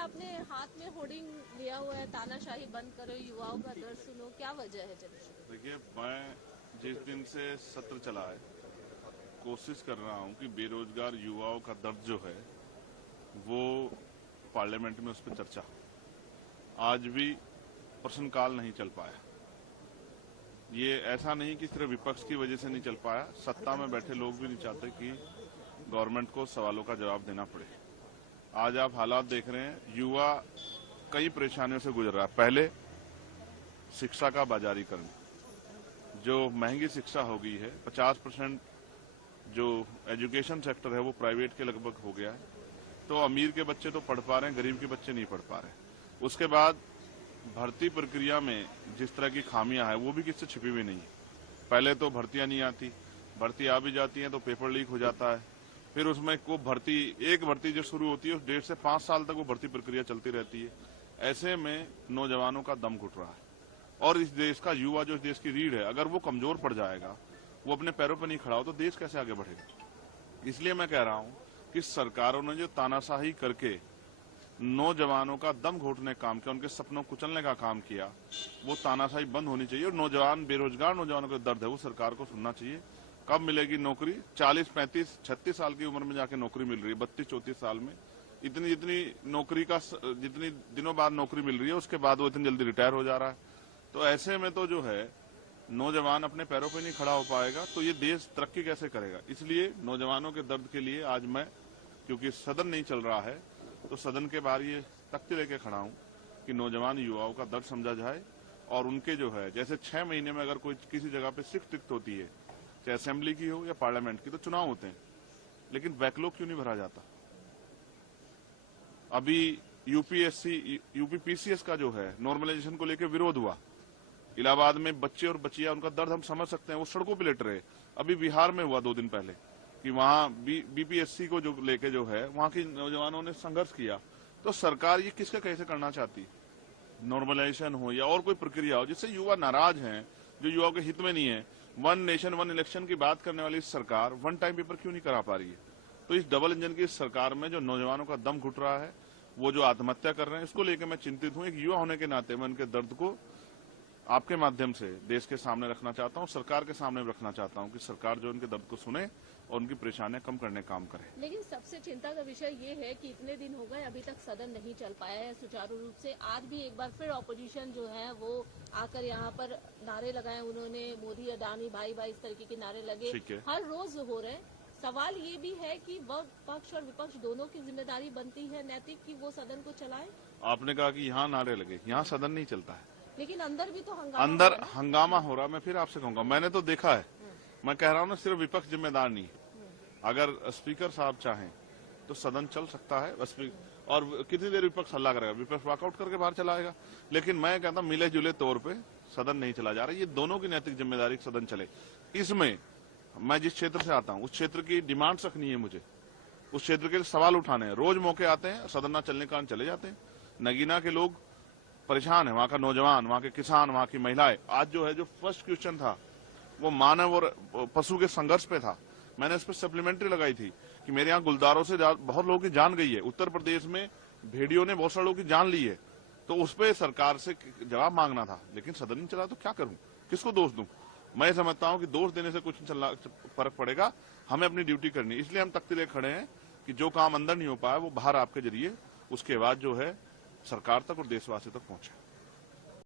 आपने हाथ में होर्डिंग लिया हुआ है, तानाशाही बंद करो, युवाओं का दर्द सुनो, क्या वजह है? चलिए देखिए, मैं जिस दिन से सत्र चला है कोशिश कर रहा हूं कि बेरोजगार युवाओं का दर्द जो है वो पार्लियामेंट में उस पर चर्चा हो। आज भी प्रश्नकाल नहीं चल पाया। ये ऐसा नहीं कि सिर्फ विपक्ष की वजह से नहीं चल पाया, सत्ता में बैठे लोग भी नहीं चाहते कि गवर्नमेंट को सवालों का जवाब देना पड़े। आज आप हालात देख रहे हैं, युवा कई परेशानियों से गुजर रहा है। पहले शिक्षा का बाजारीकरण, जो महंगी शिक्षा हो गई है, 50% जो एजुकेशन सेक्टर है वो प्राइवेट के लगभग हो गया है। तो अमीर के बच्चे तो पढ़ पा रहे हैं, गरीब के बच्चे नहीं पढ़ पा रहे। उसके बाद भर्ती प्रक्रिया में जिस तरह की खामियां हैं वो भी किससे छिपी हुई नहीं है। पहले तो भर्तियां नहीं आती, भर्ती आ भी जाती है तो पेपर लीक हो जाता है। फिर उसमें को एक भर्ती जो शुरू होती है उस 1.5 से 5 साल तक वो भर्ती प्रक्रिया चलती रहती है। ऐसे में नौजवानों का दम घुट रहा है। और इस देश का युवा, जो इस देश की रीढ़ है, अगर वो कमजोर पड़ जाएगा, वो अपने पैरों पर नहीं खड़ा हो, तो देश कैसे आगे बढ़ेगा। इसलिए मैं कह रहा हूं कि सरकारों ने जो तानाशाही करके नौजवानों का दम घोटने का काम किया, उनके सपनों को कुचलने का काम किया, वो तानाशाही बंद होनी चाहिए। और नौजवान, बेरोजगार नौजवानों का दर्द है वो सरकार को सुनना चाहिए। कब मिलेगी नौकरी? 40, 35, 36 साल की उम्र में जाके नौकरी मिल रही है, 32, 34 साल में। जितनी दिनों बाद नौकरी मिल रही है, उसके बाद वो इतनी जल्दी रिटायर हो जा रहा है। तो ऐसे में तो जो है नौजवान अपने पैरों पे नहीं खड़ा हो पाएगा तो ये देश तरक्की कैसे करेगा। इसलिए नौजवानों के दर्द के लिए आज मैं, क्योंकि सदन नहीं चल रहा है, तो सदन के बाहर ये तख्ती लेके खड़ा हूं कि नौजवान युवाओं का दर्द समझा जाए। और उनके जो है, जैसे 6 महीने में अगर कोई किसी जगह पे सीट रिक्त होती है, चाहे असेंबली की हो या पार्लियामेंट की, तो चुनाव होते हैं, लेकिन बैकलॉग क्यों नहीं भरा जाता। अभी यूपी पीसीएस का जो है नॉर्मलाइजेशन को लेकर विरोध हुआ। इलाहाबाद में बच्चे और बच्चियां, उनका दर्द हम समझ सकते हैं, वो सड़कों पे लेट रहे। अभी बिहार में हुआ 2 दिन पहले कि वहां बीपीएससी को जो लेके जो है वहां के नौजवानों ने संघर्ष किया। तो सरकार ये किसका कैसे करना चाहती, नॉर्मलाइजेशन हो या और कोई प्रक्रिया हो जिससे युवा नाराज हैं, जो युवाओं के हित में नहीं है। 1 नेशन 1 इलेक्शन की बात करने वाली सरकार 1 टाइम पेपर क्यों नहीं करा पा रही है। तो इस डबल इंजन की सरकार में जो नौजवानों का दम घुट रहा है, वो जो आत्महत्या कर रहे हैं, इसको लेकर मैं चिंतित हूं। एक युवा होने के नाते मैं उनके दर्द को आपके माध्यम से देश के सामने रखना चाहता हूं, सरकार के सामने रखना चाहता हूं कि सरकार जो उनके दर्द को सुने और उनकी परेशानियां कम करने का काम करे। लेकिन सबसे चिंता का विषय ये है कि इतने दिन हो गए, अभी तक सदन नहीं चल पाया है सुचारू रूप से। आज भी एक बार फिर ऑपोजिशन जो है वो आकर यहाँ पर नारे लगाए, उन्होंने मोदी अडानी भाई भाई इस तरीके के नारे लगे, हर रोज हो रहे। सवाल ये भी है कि वह पक्ष और विपक्ष दोनों की जिम्मेदारी बनती है नैतिक कि वो सदन को चलाए। आपने कहा कि यहाँ नारे लगे, यहाँ सदन नहीं चलता है, लेकिन अंदर भी तो हंगामा हो रहा। मैं फिर आपसे कहूंगा, मैंने तो देखा है, मैं कह रहा हूँ ना, सिर्फ विपक्ष जिम्मेदार नहीं। अगर स्पीकर साहब चाहें तो सदन चल सकता है। और कितनी देर विपक्ष हल्ला करेगा, विपक्ष वॉकआउट करके बाहर चला आएगा। लेकिन मैं कहता हूँ मिले जुले तौर पे सदन नहीं चला जा रहा। ये दोनों की नैतिक जिम्मेदारी सदन चले। इसमें मैं जिस क्षेत्र से आता हूँ उस क्षेत्र की डिमांड्स रखनी है, मुझे उस क्षेत्र के सवाल उठाने हैं। रोज मौके आते हैं, सदन न चलने के कारण चले जाते हैं। नगीना के लोग परेशान है, वहां का नौजवान, वहां के किसान, वहां की महिलाएं। आज जो है, जो फर्स्ट क्वेश्चन था वो मानव और पशु के संघर्ष पे था। मैंने इस पर सप्लीमेंट्री लगाई थी कि मेरे यहाँ गुलदारों से बहुत लोगों की जान गई है। उत्तर प्रदेश में भेड़ियों ने बहुत सारे लोगों की जान ली है। तो उस पर सरकार से जवाब मांगना था, लेकिन सदन नहीं चला। तो क्या करूं, किसको दोष दूं। मैं समझता हूं कि दोष देने से कुछ फर्क पड़ेगा, हमें अपनी ड्यूटी करनी। इसलिए हम तख्ती लेकर खड़े हैं कि जो काम अंदर नहीं हो पाया वो बाहर आपके जरिए उसके बाद जो है सरकार तक और देशवासी तक पहुंचे।